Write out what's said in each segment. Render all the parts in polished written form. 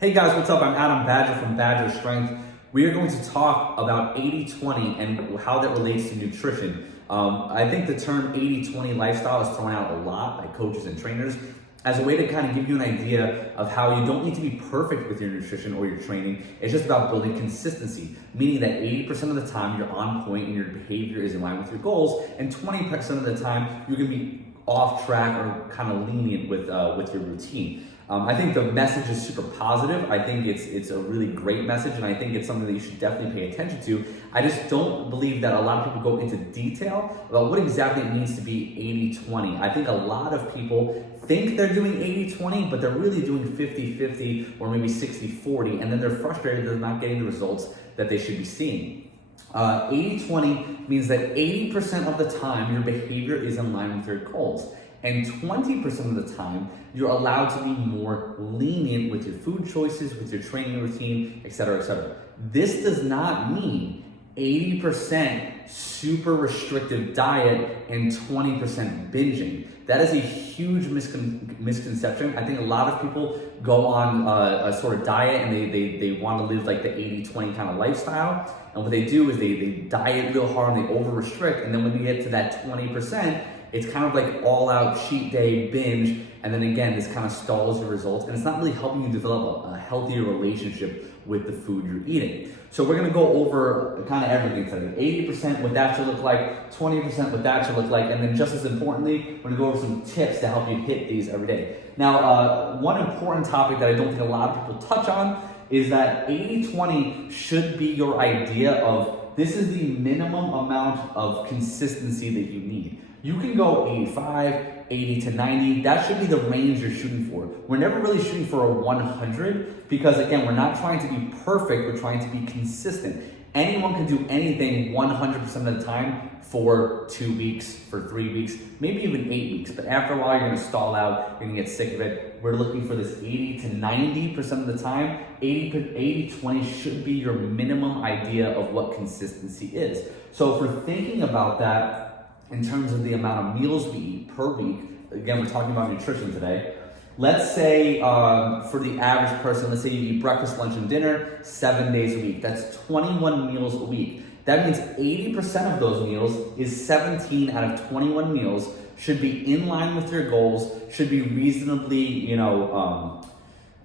Hey guys, what's up? I'm Adam Badger from Badger Strength. We are going to talk about 80-20 and how that relates to nutrition. I think the term 80-20 lifestyle is thrown out a lot by coaches and trainers as a way to kind of give you an idea of how you don't need to be perfect with your nutrition or your training. It's just about building consistency, meaning that 80% of the time you're on point and your behavior is in line with your goals, and 20% of the time you can be off track or kind of lenient with your routine. I think the message is super positive. I think it's a really great message, and I think it's something that you should definitely pay attention to. I just don't believe that a lot of people go into detail about what exactly it means to be 80-20. I think a lot of people think they're doing 80-20, but they're really doing 50-50 or maybe 60-40, and then they're frustrated they're not getting the results that they should be seeing. 80-20 means that 80% of the time your behavior is in line with your goals. And 20% of the time, you're allowed to be more lenient with your food choices, with your training routine, etc., etc. This does not mean 80% super restrictive diet and 20% binging. That is a huge misconception. I think a lot of people go on a sort of diet and they want to live like the 80-20 kind of lifestyle. And what they do is they diet real hard and they over restrict. And then when you get to that 20%, it's kind of like all out cheat day binge. And then again, this kind of stalls your results. And it's not really helping you develop a healthier relationship with the food you're eating. So we're gonna go over kind of everything today. 80% what that should look like, 20% what that should look like, and then just as importantly, we're gonna go over some tips to help you hit these every day. Now, one important topic that I don't think a lot of people touch on is that 80-20 should be your idea of this is the minimum amount of consistency that you need. You can go 85, 80 to 90. That should be the range you're shooting for. We're never really shooting for a 100 because again, we're not trying to be perfect. We're trying to be consistent. Anyone can do anything 100% of the time for 2 weeks, for 3 weeks, maybe even 8 weeks. But after a while, you're gonna stall out, you're gonna get sick of it. We're looking for this 80 to 90% of the time. 80-20 should be your minimum idea of what consistency is. So if we're thinking about that, in terms of the amount of meals we eat per week, again, we're talking about nutrition today. Let's say for the average person, let's say you eat breakfast, lunch, and dinner 7 days a week. That's 21 meals a week. That means 80% of those meals is 17 out of 21 meals should be in line with your goals, should be reasonably,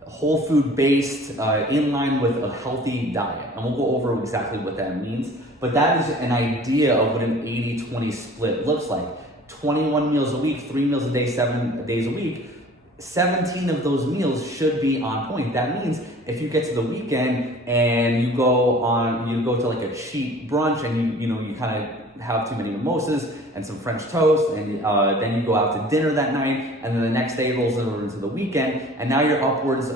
whole food based, in line with a healthy diet. And we'll go over exactly what that means. But that is an idea of what an 80-20 split looks like. 21 meals a week, 3 meals a day, 7 days a week. 17 of those meals should be on point. That means if you get to the weekend and you go to like a cheap brunch and you kind of have too many mimosas and some French toast, and then you go out to dinner that night, and then the next day rolls over into the weekend, and now you're upwards,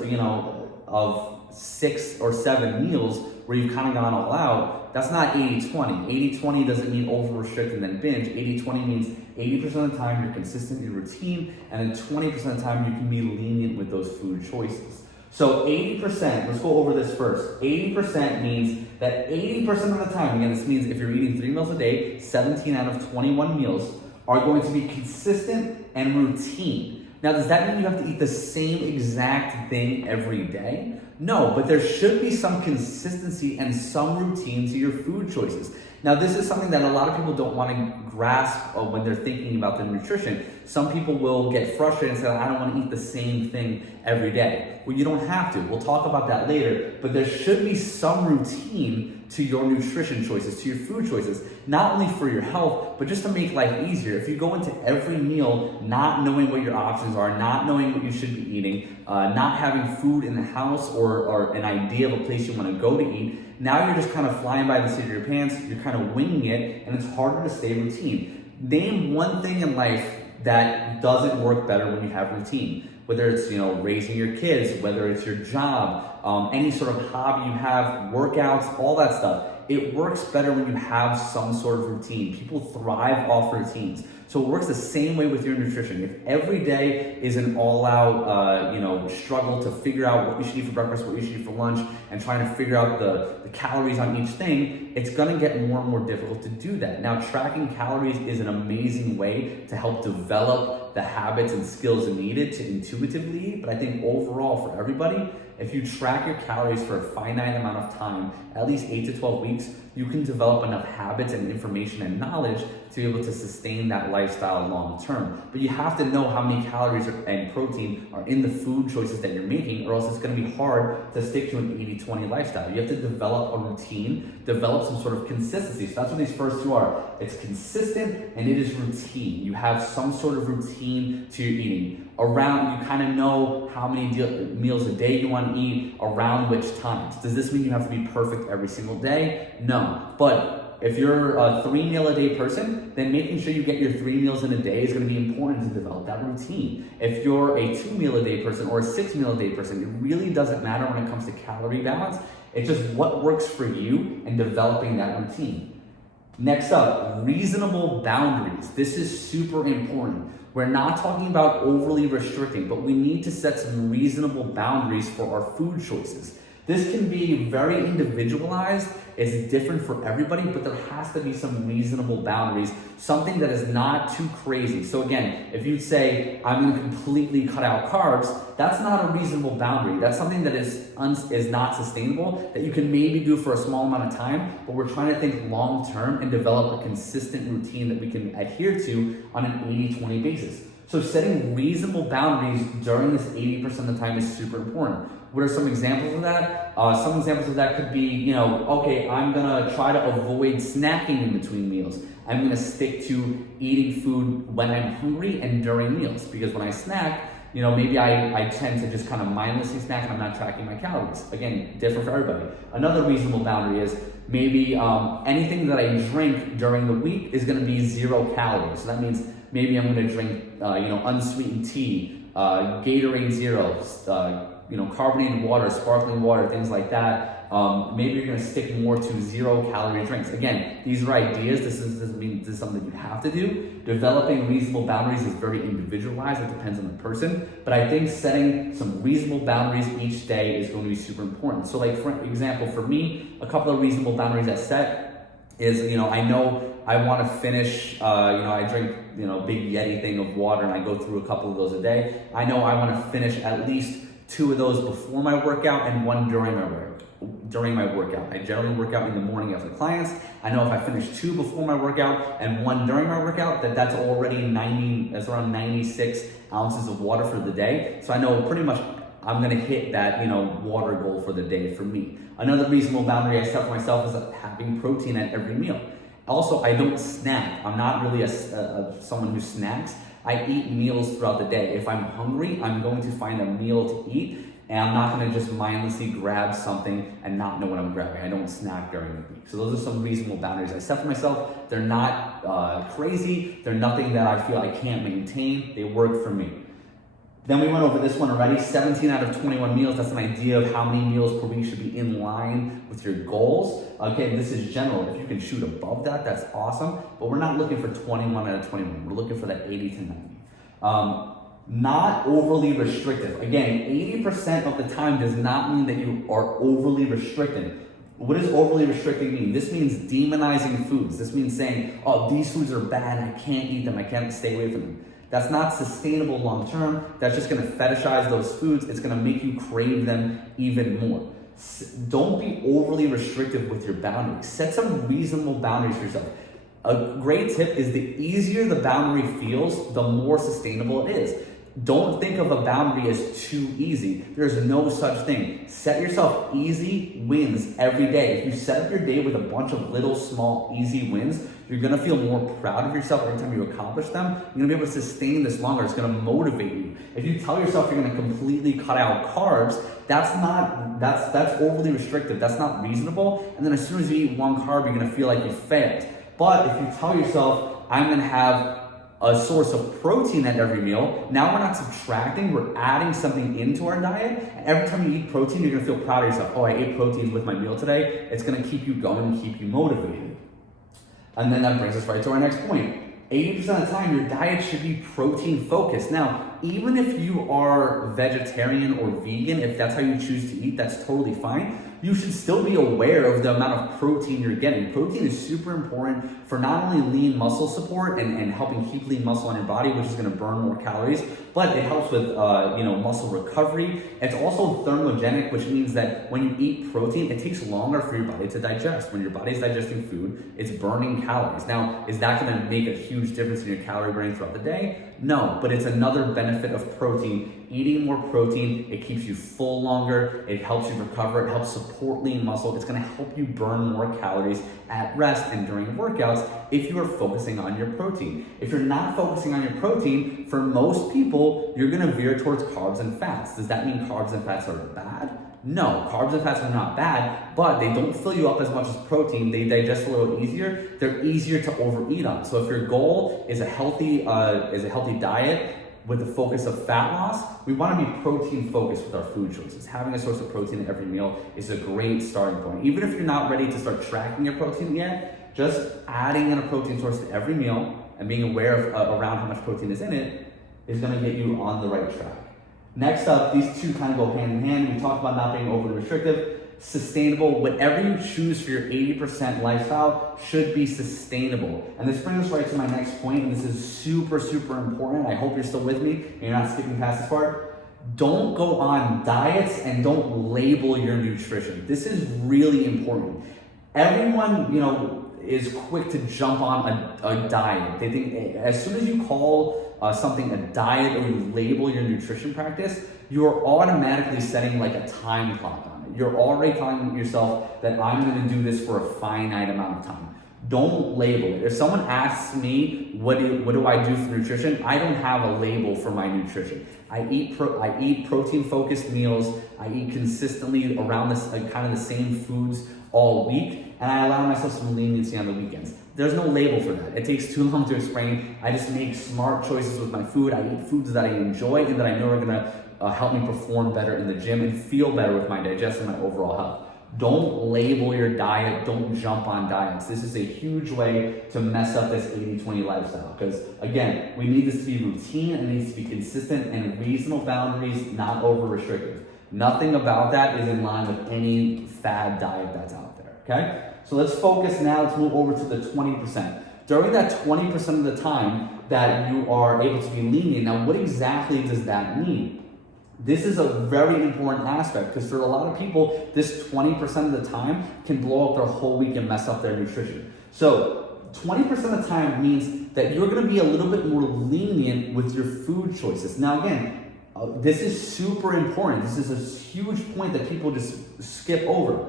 of 6 or 7 meals where you've kind of gone all out. That's not 80-20. 80-20 doesn't mean over restrict and then binge. 80-20 means 80% of the time you're consistent in your routine, and then 20% of the time you can be lenient with those food choices. So 80%, let's go over this first. 80% means that 80% of the time, again, this means if you're eating 3 meals a day, 17 out of 21 meals are going to be consistent and routine. Now, does that mean you have to eat the same exact thing every day? No, but there should be some consistency and some routine to your food choices. Now, this is something that a lot of people don't want to grasp when they're thinking about their nutrition. Some people will get frustrated and say, I don't want to eat the same thing every day. Well, you don't have to. We'll talk about that later. But there should be some routine to your nutrition choices, to your food choices, not only for your health, but just to make life easier. If you go into every meal not knowing what your options are, not knowing what you should be eating, not having food in the house or an idea of a place you want to go to eat, now you're just kind of flying by the seat of your pants, you're kind of winging it, and it's harder to stay routine. Name one thing in life that doesn't work better when you have routine. Whether it's raising your kids, whether it's your job, any sort of hobby you have, workouts, all that stuff. It works better when you have some sort of routine. People thrive off routines. So it works the same way with your nutrition. If every day is an all-out, struggle to figure out what you should eat for breakfast, what you should eat for lunch, and trying to figure out the calories on each thing, it's gonna get more and more difficult to do that. Now, tracking calories is an amazing way to help develop the habits and skills needed to intuitively eat, but I think overall for everybody, If you track your calories for a finite amount of time, at least 8 to 12 weeks, you can develop enough habits and information and knowledge to be able to sustain that lifestyle long term. But you have to know how many calories and protein are in the food choices that you're making, or else it's going to be hard to stick to an 80-20 lifestyle. You have to develop a routine, develop some sort of consistency. So that's what these first two are. It's consistent and it is routine. You have some sort of routine to your eating. Around, you kind of know how many meals a day you want to eat, around which times. Does this mean you have to be perfect every single day? No. But if you're a 3 meal a day person, then making sure you get your 3 meals in a day is going to be important to develop that routine. If you're a 2 meal a day person or a 6 meal a day person, it really doesn't matter when it comes to calorie balance. It's just what works for you and developing that routine. Next up, reasonable boundaries. This is super important. We're not talking about overly restricting, but we need to set some reasonable boundaries for our food choices. This can be very individualized. It's different for everybody, but there has to be some reasonable boundaries, something that is not too crazy. So again, if you say, I'm going to completely cut out carbs, that's not a reasonable boundary. That's something that is not sustainable, that you can maybe do for a small amount of time, but we're trying to think long term and develop a consistent routine that we can adhere to on an 80-20 basis. So setting reasonable boundaries during this 80% of the time is super important. What are some examples of that? Some examples of that could be, okay, I'm gonna try to avoid snacking in between meals. I'm gonna stick to eating food when I'm hungry and during meals, because when I snack, maybe I tend to just kind of mindlessly snack and I'm not tracking my calories. Again, different for everybody. Another reasonable boundary is maybe anything that I drink during the week is gonna be 0 calories. So that means maybe I'm gonna drink, unsweetened tea, Gatorade Zeros, carbonated water, sparkling water, things like that. Maybe you're gonna stick more to 0 calorie drinks. Again, these are ideas. This doesn't mean this is something you have to do. Developing reasonable boundaries is very individualized. It depends on the person. But I think setting some reasonable boundaries each day is going to be super important. So like for example, for me, a couple of reasonable boundaries I set is, I know I want to finish, I drink, big Yeti thing of water and I go through a couple of those a day. I know I want to finish at least 2 of those before my workout and 1 during my workout. I generally work out in the morning after clients. I know if I finish 2 before my workout and 1 during my workout, that's already that's around 96 ounces of water for the day. So I know pretty much I'm gonna hit that, water goal for the day for me. Another reasonable boundary I set for myself is having protein at every meal. Also, I don't snack. I'm not really someone who snacks. I eat meals throughout the day. If I'm hungry, I'm going to find a meal to eat, and I'm not going to just mindlessly grab something and not know what I'm grabbing. I don't snack during the week. So those are some reasonable boundaries I set for myself. They're not crazy. They're nothing that I feel I can't maintain. They work for me. Then we went over this one already, 17 out of 21 meals. That's an idea of how many meals per week should be in line with your goals. Okay, this is general. If you can shoot above that, that's awesome. But we're not looking for 21 out of 21. We're looking for that 80 to 90. Not overly restrictive. Again, 80% of the time does not mean that you are overly restricting. What does overly restricting mean? This means demonizing foods. This means saying, oh, these foods are bad, I can't eat them, I can't stay away from them. That's not sustainable long term. That's just gonna fetishize those foods. It's gonna make you crave them even more. Don't be overly restrictive with your boundaries. Set some reasonable boundaries for yourself. A great tip is the easier the boundary feels, the more sustainable it is. Don't think of a boundary as too easy. There's no such thing. Set yourself easy wins every day. If you set up your day with a bunch of little, small, easy wins, you're gonna feel more proud of yourself every time you accomplish them. You're gonna be able to sustain this longer. It's gonna motivate you. If you tell yourself you're gonna completely cut out carbs, that's overly restrictive. That's not reasonable. And then as soon as you eat 1 carb, you're gonna feel like you failed. But if you tell yourself, I'm gonna have a source of protein at every meal, now we're not subtracting, we're adding something into our diet. And every time you eat protein, you're gonna feel proud of yourself. Oh, I ate protein with my meal today. It's gonna keep you going and keep you motivated. And then that brings us right to our next point. 80% of the time, your diet should be protein focused. Now, even if you are vegetarian or vegan, if that's how you choose to eat, that's totally fine. you should still be aware of the amount of protein you're getting. Protein is super important for not only lean muscle support and helping keep lean muscle on your body, which is going to burn more calories, but it helps with muscle recovery. It's also thermogenic, which means that when you eat protein, it takes longer for your body to digest. When your body's digesting food, it's burning calories. Now, is that going to make a huge difference in your calorie burning throughout the day? No, but it's another benefit of protein. Eating more protein, it keeps you full longer, it helps you recover, it helps support lean muscle, it's gonna help you burn more calories at rest and during workouts if you are focusing on your protein. If you're not focusing on your protein, for most people, you're gonna veer towards carbs and fats. Does that mean carbs and fats are bad? No, carbs and fats are not bad, but they don't fill you up as much as protein. They digest a little easier. They're easier to overeat on. So if your goal is a healthy diet with the focus of fat loss, we want to be protein focused with our food choices. Having a source of protein at every meal is a great starting point. Even if you're not ready to start tracking your protein yet, just adding in a protein source to every meal and being aware of around how much protein is in it is going to get you on the right track. Next up, these two kind of go hand in hand. We talked about not being overly restrictive. Sustainable, whatever you choose for your 80% lifestyle should be sustainable. And this brings us right to my next point, and this is super, super important. I hope you're still with me and you're not skipping past this part. Don't go on diets and don't label your nutrition. This is really important. Everyone, is quick to jump on a diet. They think as soon as you call something a diet or you label your nutrition practice, you are automatically setting like a time clock on it. You're already telling yourself that I'm going to do this for a finite amount of time. Don't label it. If someone asks me what do I do for nutrition, I don't have a label for my nutrition. I eat protein focused meals. I eat consistently around this kind of the same foods all week, and I allow myself some leniency on the weekends. There's no label for that. It takes too long to explain. I just make smart choices with my food. I eat foods that I enjoy and that I know are gonna help me perform better in the gym and feel better with my digestion and my overall health. Don't label your diet. Don't jump on diets. This is a huge way to mess up this 80-20 lifestyle, because again, we need this to be routine and it needs to be consistent and reasonable boundaries, not over restrictive. Nothing about that is in line with any fad diet that's out there, okay? So let's focus now, let's move over to the 20%. During that 20% of the time that you are able to be lenient, now what exactly does that mean? This is a very important aspect, because for a lot of people, this 20% of the time can blow up their whole week and mess up their nutrition. So 20% of the time means that you're gonna be a little bit more lenient with your food choices. Now again, this is super important. This is a huge point that people just skip over.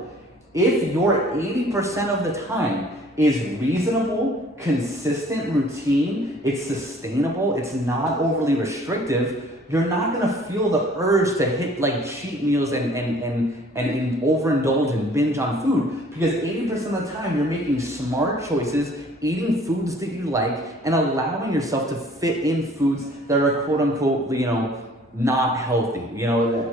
If your 80% of the time is reasonable, consistent, routine, it's sustainable, it's not overly restrictive, you're not gonna feel the urge to hit like cheat meals and overindulge and binge on food, because 80% of the time you're making smart choices, eating foods that you like, and allowing yourself to fit in foods that are quote unquote, not healthy.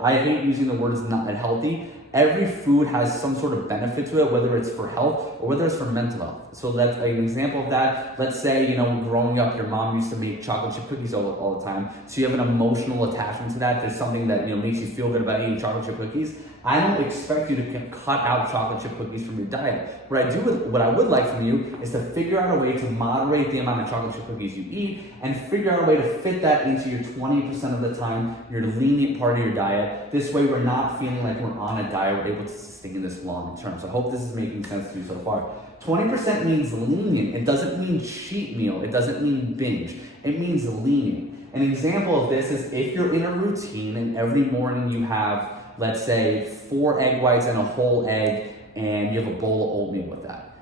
I hate using the words not healthy. Every food has some sort of benefit to it, whether it's for health or whether it's for mental health. So that's an example of that. Let's say, growing up, your mom used to make chocolate chip cookies all the time. So you have an emotional attachment to that. There's something that makes you feel good about eating chocolate chip cookies. I don't expect you to cut out chocolate chip cookies from your diet. What I would like from you is to figure out a way to moderate the amount of chocolate chip cookies you eat and figure out a way to fit that into your 20% of the time, your lenient part of your diet. This way we're not feeling like we're on a diet, we're able to sustain this long term. So I hope this is making sense to you so far. 20% means lenient. It doesn't mean cheat meal. It doesn't mean binge. It means lenient. An example of this is if you're in a routine and every morning you have, let's say, 4 egg whites and a whole egg, and you have a bowl of oatmeal with that.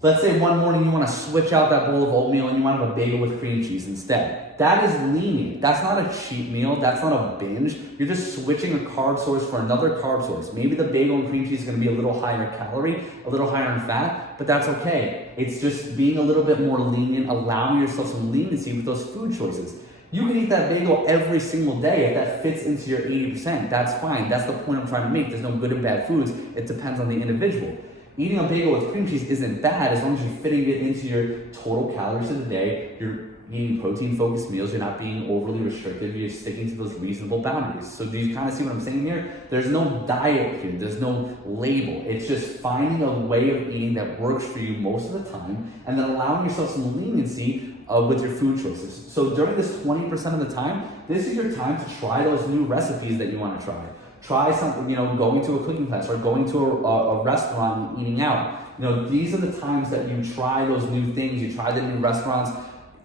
Let's say one morning you want to switch out that bowl of oatmeal and you want to have a bagel with cream cheese instead. That is lenient. That's not a cheat meal. That's not a binge. You're just switching a carb source for another carb source. Maybe the bagel and cream cheese is going to be a little higher calorie, a little higher in fat, but that's okay. It's just being a little bit more lenient, allowing yourself some leniency with those food choices. You can eat that bagel every single day if that fits into your 80%. That's fine. That's the point I'm trying to make. There's no good and bad foods. It depends on the individual. Eating a bagel with cream cheese isn't bad as long as you're fitting it into your total calories of the day. You're eating protein-focused meals, you're not being overly restrictive, you're sticking to those reasonable boundaries. So do you kind of see what I'm saying here? There's no diet here, there's no label. It's just finding a way of eating that works for you most of the time, and then allowing yourself some leniency with your food choices. So during this 20% of the time, this is your time to try those new recipes that you want to try. Try something, going to a cooking class or going to a restaurant and eating out. These are the times that you try those new things, you try the new restaurants.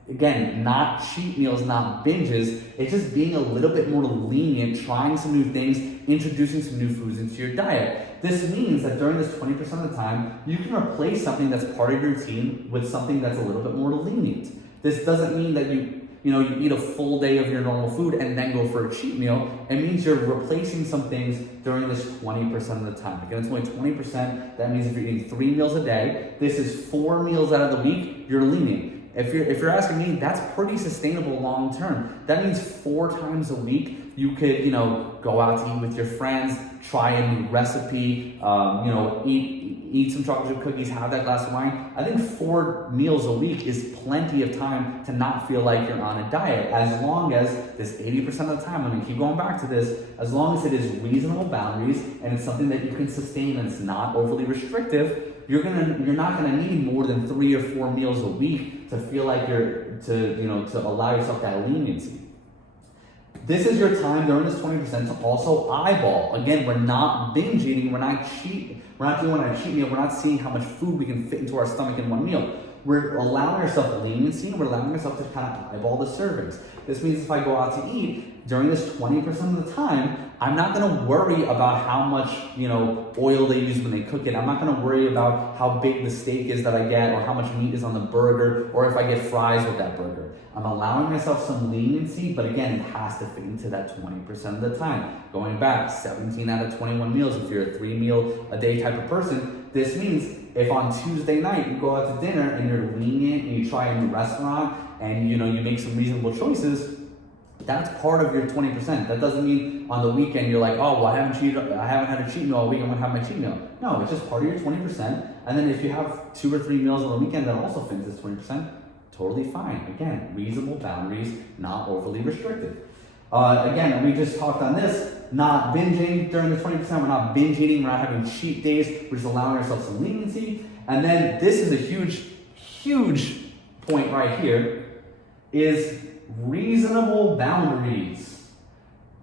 Again, not cheat meals, not binges. It's just being a little bit more lenient, trying some new things, introducing some new foods into your diet. This means that during this 20% of the time, you can replace something that's part of your routine with something that's a little bit more lenient. This doesn't mean that you eat a full day of your normal food and then go for a cheat meal. It means you're replacing some things during this 20% of the time. Again, it's only 20%. That means if you're eating 3 meals a day, this is 4 meals out of the week, you're lenient. If you're asking me, that's pretty sustainable long term. That means 4 times a week you could go out to eat with your friends, try a new recipe, eat some chocolate chip cookies, have that glass of wine. I think 4 meals a week is plenty of time to not feel like you're on a diet, as long as this 80% of the time, I'm gonna keep going back to this, as long as it is reasonable boundaries and it's something that you can sustain and it's not overly restrictive. You're not gonna need more than 3 or 4 meals a week to feel like to allow yourself that leniency. This is your time during this 20% to also eyeball. Again, we're not binge eating, we're not doing a cheat meal, we're not seeing how much food we can fit into our stomach in one meal. We're allowing ourselves leniency, and we're allowing ourselves to kind of eyeball the servings. This means if I go out to eat, during this 20% of the time, I'm not gonna worry about how much oil they use when they cook it. I'm not gonna worry about how big the steak is that I get, or how much meat is on the burger, or if I get fries with that burger. I'm allowing myself some leniency, but again, it has to fit into that 20% of the time. Going back, 17 out of 21 meals if you're a 3 meal a day type of person. This means if on Tuesday night you go out to dinner and you're lenient and you try a new restaurant and you make some reasonable choices, that's part of your 20%. That doesn't mean on the weekend you're like, oh, well, I haven't had a cheat meal all week, I'm gonna have my cheat meal. No, it's just part of your 20%. And then if you have 2 or 3 meals on the weekend that also fits this 20%, totally fine. Again, reasonable boundaries, not overly restrictive. Again, we just talked on this, not binging during the 20%. We're not binge eating, we're not having cheat days, we're just allowing ourselves some leniency. And then this is a huge, huge point right here, is reasonable boundaries.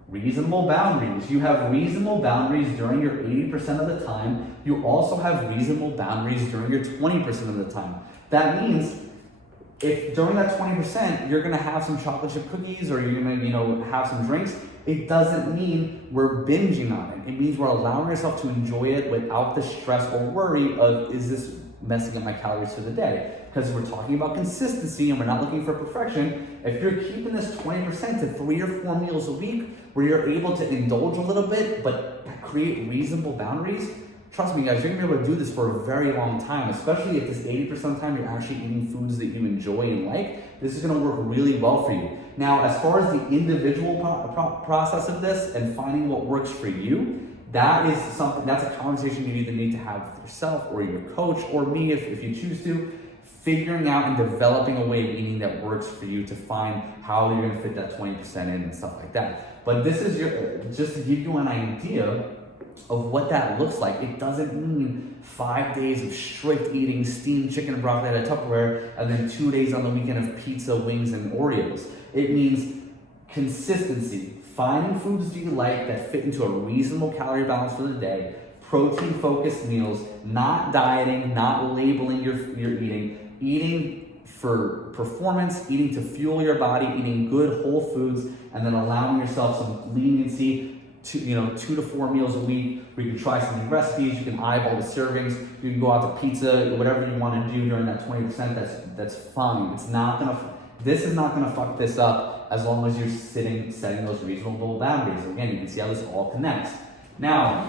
Reasonable boundaries. You have reasonable boundaries during your 80% of the time. You also have reasonable boundaries during your 20% of the time. That means if during that 20% you're gonna have some chocolate chip cookies or you're gonna have some drinks, it doesn't mean we're binging on it. It means we're allowing ourselves to enjoy it without the stress or worry of, is this messing up my calories for the day? Because we're talking about consistency and we're not looking for perfection. If you're keeping this 20% to 3 or 4 meals a week where you're able to indulge a little bit but create reasonable boundaries, trust me guys, you're gonna be able to do this for a very long time, especially if this 80% of the time you're actually eating foods that you enjoy and like. This is gonna work really well for you. Now, as far as the individual process of this and finding what works for you, that's a conversation you either need to have with yourself or your coach or me if you choose to, figuring out and developing a way of eating that works for you to find how you're gonna fit that 20% in and stuff like that. But this is just to give you an idea of what that looks like. It doesn't mean 5 days of strict eating steamed chicken and broccoli out of Tupperware and then 2 days on the weekend of pizza, wings, and Oreos. It means consistency, finding foods you like that fit into a reasonable calorie balance for the day, protein-focused meals, not dieting, not labeling your eating for performance, eating to fuel your body, eating good whole foods, and then allowing yourself some leniency, 2 to 4 meals a week where you can try some new recipes, you can eyeball the servings, you can go out to pizza, whatever you want to do during that 20%, that's fine. This is not gonna fuck this up as long as you're setting those reasonable boundaries. Again, you can see how this all connects. Now,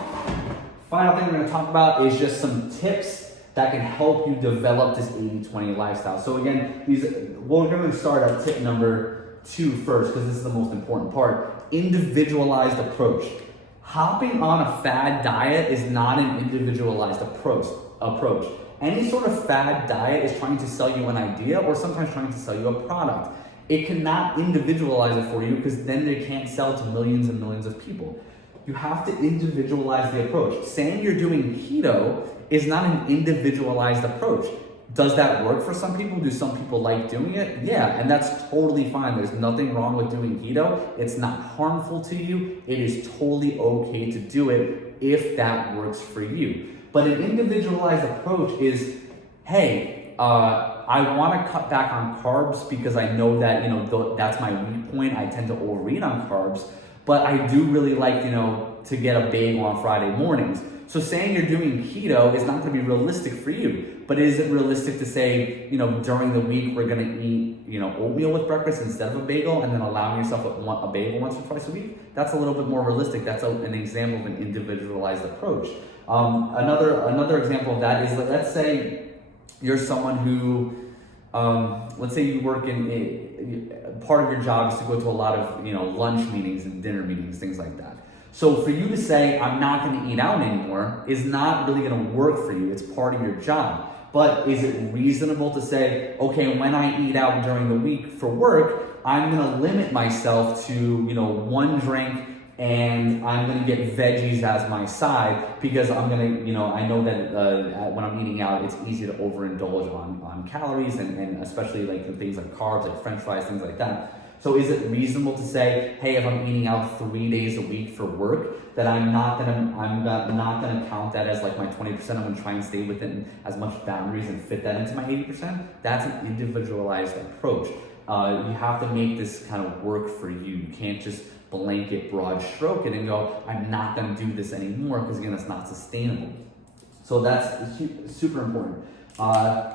final thing we're gonna talk about is just some tips that can help you develop this 80-20 lifestyle. So again, we're gonna start at tip number 2 first, because this is the most important part. Individualized approach. Hopping on a fad diet is not an individualized approach. Any sort of fad diet is trying to sell you an idea or sometimes trying to sell you a product. It cannot individualize it for you because then they can't sell to millions and millions of people. You have to individualize the approach. Saying you're doing keto is not an individualized approach. Does that work for some people? Do some people like doing it? Yeah, and that's totally fine. There's nothing wrong with doing keto. It's not harmful to you. It is totally okay to do it if that works for you. But an individualized approach is, hey, I want to cut back on carbs because I know that, that's my weak point. I tend to overeat on carbs, but I do really like, to get a bagel on Friday mornings. So saying you're doing keto is not going to be realistic for you, but is it realistic to say, during the week we're going to eat, oatmeal with breakfast instead of a bagel and then allowing yourself a bagel once or twice a week? That's a little bit more realistic. That's an example of an individualized approach. Another example of that is, let's say you're someone who, let's say you work part of your job is to go to a lot of, lunch meetings and dinner meetings, things like that. So for you to say, I'm not going to eat out anymore is not really going to work for you. It's part of your job. But is it reasonable to say, okay, when I eat out during the week for work, I'm going to limit myself to, one drink and I'm going to get veggies as my side because I'm going to, I know that when I'm eating out, it's easy to overindulge on calories and especially like things like carbs, like French fries, things like that. So is it reasonable to say, hey, if I'm eating out 3 days a week for work, that I'm not gonna count that as like my 20%. I'm gonna try and stay within as much boundaries and fit that into my 80%? That's an individualized approach. You have to make this kind of work for you. You can't just blanket broad stroke it and go, I'm not gonna do this anymore, because again, it's not sustainable. So that's super important.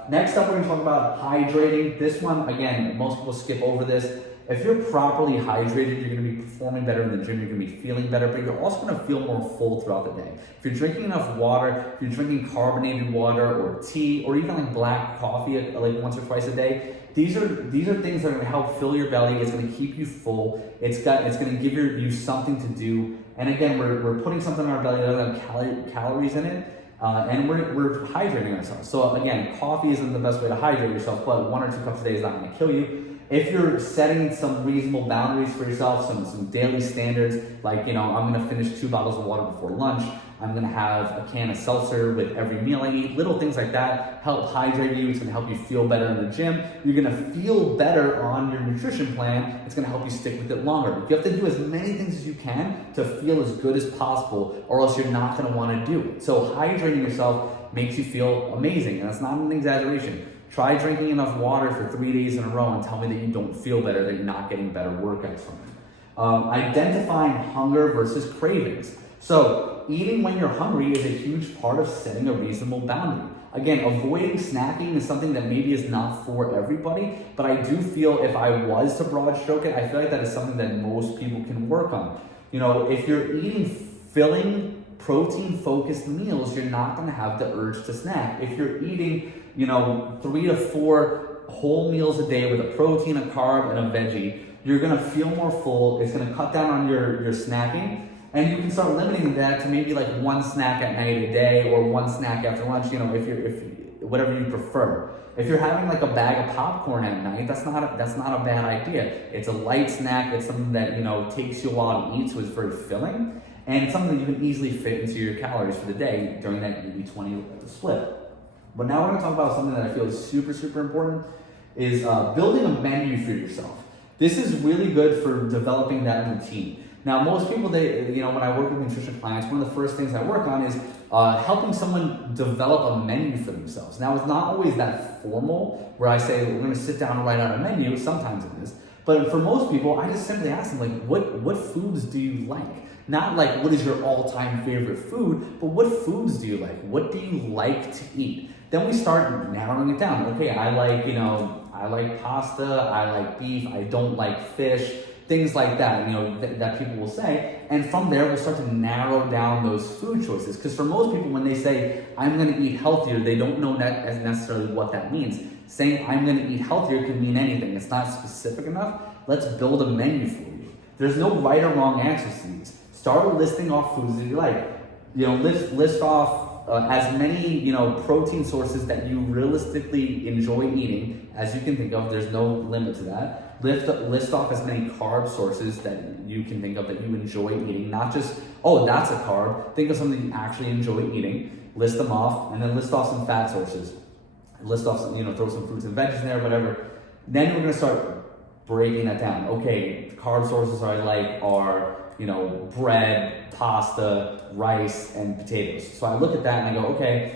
Next up, we're gonna talk about hydrating. This one, again, most people skip over this. If you're properly hydrated, you're going to be performing better in the gym, you're going to be feeling better, but you're also going to feel more full throughout the day. If you're drinking enough water, if you're drinking carbonated water or tea, or even like black coffee like once or twice a day, these are things that are going to help fill your belly. It's going to keep you full. It's going to give you something to do. And again, we're putting something in our belly that doesn't have calories in it. And we're hydrating ourselves. So again, coffee isn't the best way to hydrate yourself, but 1 or 2 cups a day is not going to kill you. If you're setting some reasonable boundaries for yourself, some daily standards, like, I'm gonna finish 2 bottles of water before lunch, I'm gonna have a can of seltzer with every meal I eat, little things like that help hydrate you. It's gonna help you feel better in the gym. You're gonna feel better on your nutrition plan. It's gonna help you stick with it longer. You have to do as many things as you can to feel as good as possible, or else you're not gonna wanna do it. So hydrating yourself makes you feel amazing, and that's not an exaggeration. Try drinking enough water for 3 days in a row and tell me that you don't feel better, that you're not getting better workouts from it. Identifying hunger versus cravings. So eating when you're hungry is a huge part of setting a reasonable boundary. Again, avoiding snacking is something that maybe is not for everybody, but I do feel if I was to broad stroke it, I feel like that is something that most people can work on. If you're eating filling, protein-focused meals, you're not going to have the urge to snack. If you're eating 3 to 4 whole meals a day with a protein, a carb, and a veggie, you're gonna feel more full. It's gonna cut down on your snacking, and you can start limiting that to maybe like 1 snack at night a day or 1 snack after lunch. If whatever you prefer. If you're having like a bag of popcorn at night, that's not a bad idea. It's a light snack. It's something that takes you a while to eat, so it's very filling, and it's something that you can easily fit into your calories for the day during that 80-20 split. But now we're going to talk about something that I feel is super, super important, is building a menu for yourself. This is really good for developing that routine. Now, most people, when I work with nutrition clients, one of the first things I work on is helping someone develop a menu for themselves. Now, it's not always that formal, where I say, we're going to sit down and write out a menu. Sometimes it is. But for most people, I just simply ask them, like, what foods do you like? Not like, what is your all-time favorite food, but what foods do you like? What do you like to eat? Then we start narrowing it down. Okay, I like pasta, I like beef, I don't like fish, things like that, that people will say. And from there, we'll start to narrow down those food choices. Because for most people, when they say, I'm gonna eat healthier, they don't know necessarily what that means. Saying, I'm gonna eat healthier can mean anything. It's not specific enough. Let's build a menu for you. There's no right or wrong answers to these. Start listing off foods that you like. List off as many protein sources that you realistically enjoy eating as you can think of. There's no limit to that. List off as many carb sources that you can think of that you enjoy eating. Not just, oh, that's a carb. Think of something you actually enjoy eating. List them off, and then list off some fat sources. List off some, throw some fruits and veggies in there, whatever. Then we're gonna start breaking that down. Okay, carb sources I like are bread, pasta, rice, and potatoes. So I look at that and I go, okay,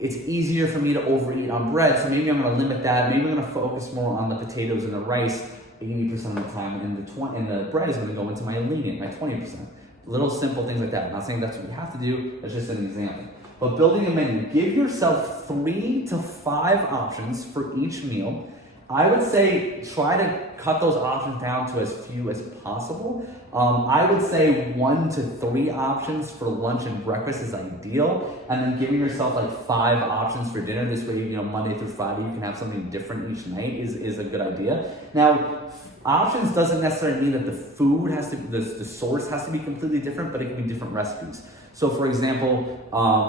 it's easier for me to overeat on bread, so maybe I'm gonna limit that. Maybe I'm gonna focus more on the potatoes and the rice 80% of the time, and the bread is gonna go into my lenient, my 20%. Little simple things like that. I'm not saying that's what you have to do, that's just an example. But building a menu, give yourself 3 to 5 options for each meal. I would say try to cut those options down to as few as possible. I would say 1 to 3 options for lunch and breakfast is ideal, and then giving yourself like 5 options for dinner. This way, Monday through Friday, you can have something different each night is a good idea. Now, options doesn't necessarily mean that the food has to, the source has to be completely different, but it can be different recipes. So for example,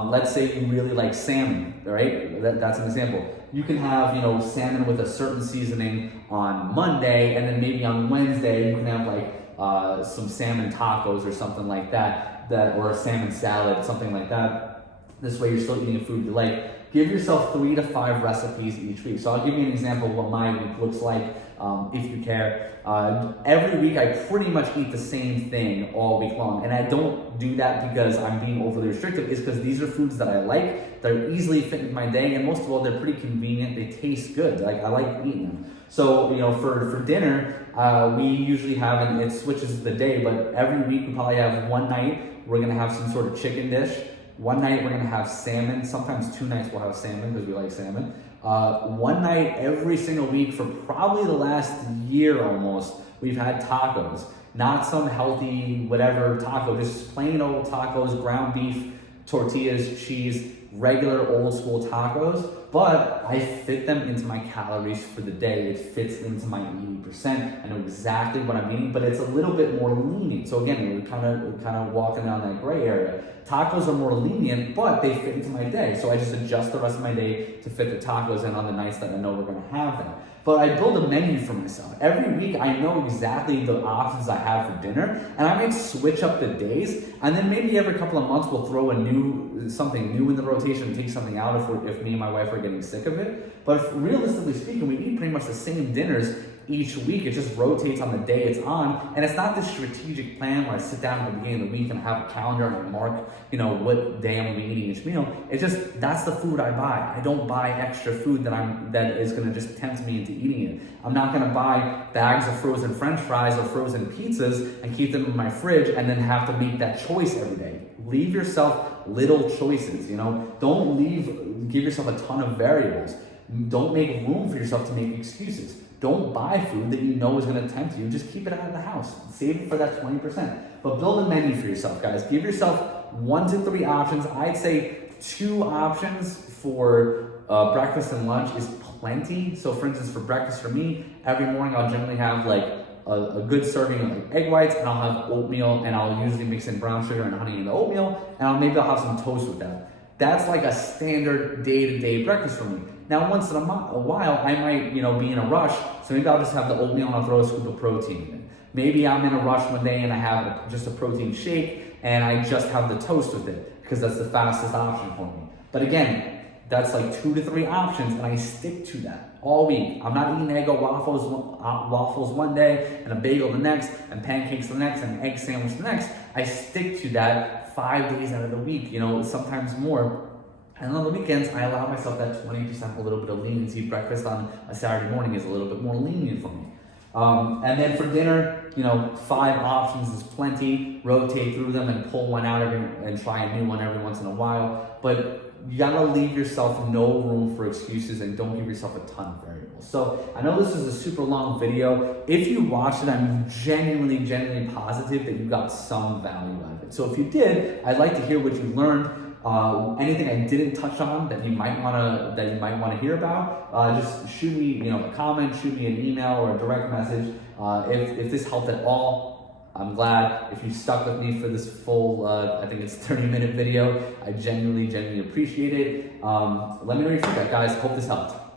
let's say you really like salmon, right? That's an example. You can have, salmon with a certain seasoning on Monday, and then maybe on Wednesday you can have like some salmon tacos or something like that, or a salmon salad, something like that. This way you're still eating a food you like. Give yourself 3 to 5 recipes each week. So I'll give you an example of what my week looks like, if you care. Every week I pretty much eat the same thing all week long, and I don't do that because I'm being overly restrictive. It's because these are foods that I like, they're easily fit in my day, and most of all, they're pretty convenient, they taste good, like I like eating them. So, for dinner, we usually have, and it switches the day, but every week we probably have one night, we're gonna have some sort of chicken dish. One night we're gonna have salmon. Sometimes 2 nights we'll have salmon because we like salmon. One night every single week for probably the last year almost, we've had tacos. Not some healthy whatever taco, just plain old tacos, ground beef, tortillas, cheese, regular old school tacos. But I fit them into my calories for the day. It fits into my 80%. I know exactly what I'm eating, but it's a little bit more lenient. So again, we're kind of walking down that gray area. Tacos are more lenient, but they fit into my day. So I just adjust the rest of my day to fit the tacos in on the nights that I know we're gonna have them. But I build a menu for myself. Every week I know exactly the options I have for dinner, and I might switch up the days, and then maybe every couple of months we'll throw something new in the rotation and take something out if me and my wife are getting sick of it. But realistically speaking, we eat pretty much the same dinners each week. It just rotates on the day it's on, and it's not this strategic plan where I sit down at the beginning of the week and I have a calendar and I mark, what day I'm gonna be eating each meal. It's just, that's the food I buy. I don't buy extra food that is gonna just tempt me into eating it. I'm not gonna buy bags of frozen French fries or frozen pizzas and keep them in my fridge and then have to make that choice every day. Leave yourself little choices, Don't give yourself a ton of variables. Don't make room for yourself to make excuses. Don't buy food that you know is going to tempt you. Just keep it out of the house. Save it for that 20%. But build a menu for yourself, guys. Give yourself 1 to 3 options. I'd say 2 options for breakfast and lunch is plenty. So for instance, for breakfast for me, every morning I'll generally have like a good serving of like egg whites, and I'll have oatmeal, and I'll usually mix in brown sugar and honey in the oatmeal, and maybe I'll have some toast with that. That's like a standard day-to-day breakfast for me. Now, once in a while, I might, be in a rush, so maybe I'll just have the oatmeal and I'll throw a scoop of protein in it. Maybe I'm in a rush one day and I have just a protein shake and I just have the toast with it because that's the fastest option for me. But again, that's like 2 to 3 options, and I stick to that all week. I'm not eating Eggo waffles one day and a bagel the next and pancakes the next and an egg sandwich the next. I stick to that 5 days out of the week, sometimes more. And on the weekends, I allow myself that 20%, a little bit of leniency. Breakfast on a Saturday morning is a little bit more lenient for me. And then for dinner, 5 options is plenty. Rotate through them and pull one out and try a new one every once in a while. But you gotta leave yourself no room for excuses and don't give yourself a ton of variables. So I know this is a super long video. If you watched it, I'm genuinely positive that you got some value out of it. So if you did, I'd like to hear what you learned. Anything I didn't touch on that you might wanna hear about, just shoot me a comment, shoot me an email or a direct message. If this helped at all, I'm glad if you stuck with me for this full, I think it's 30-minute video. I genuinely appreciate it. Let me know your feedback, guys. Hope this helped.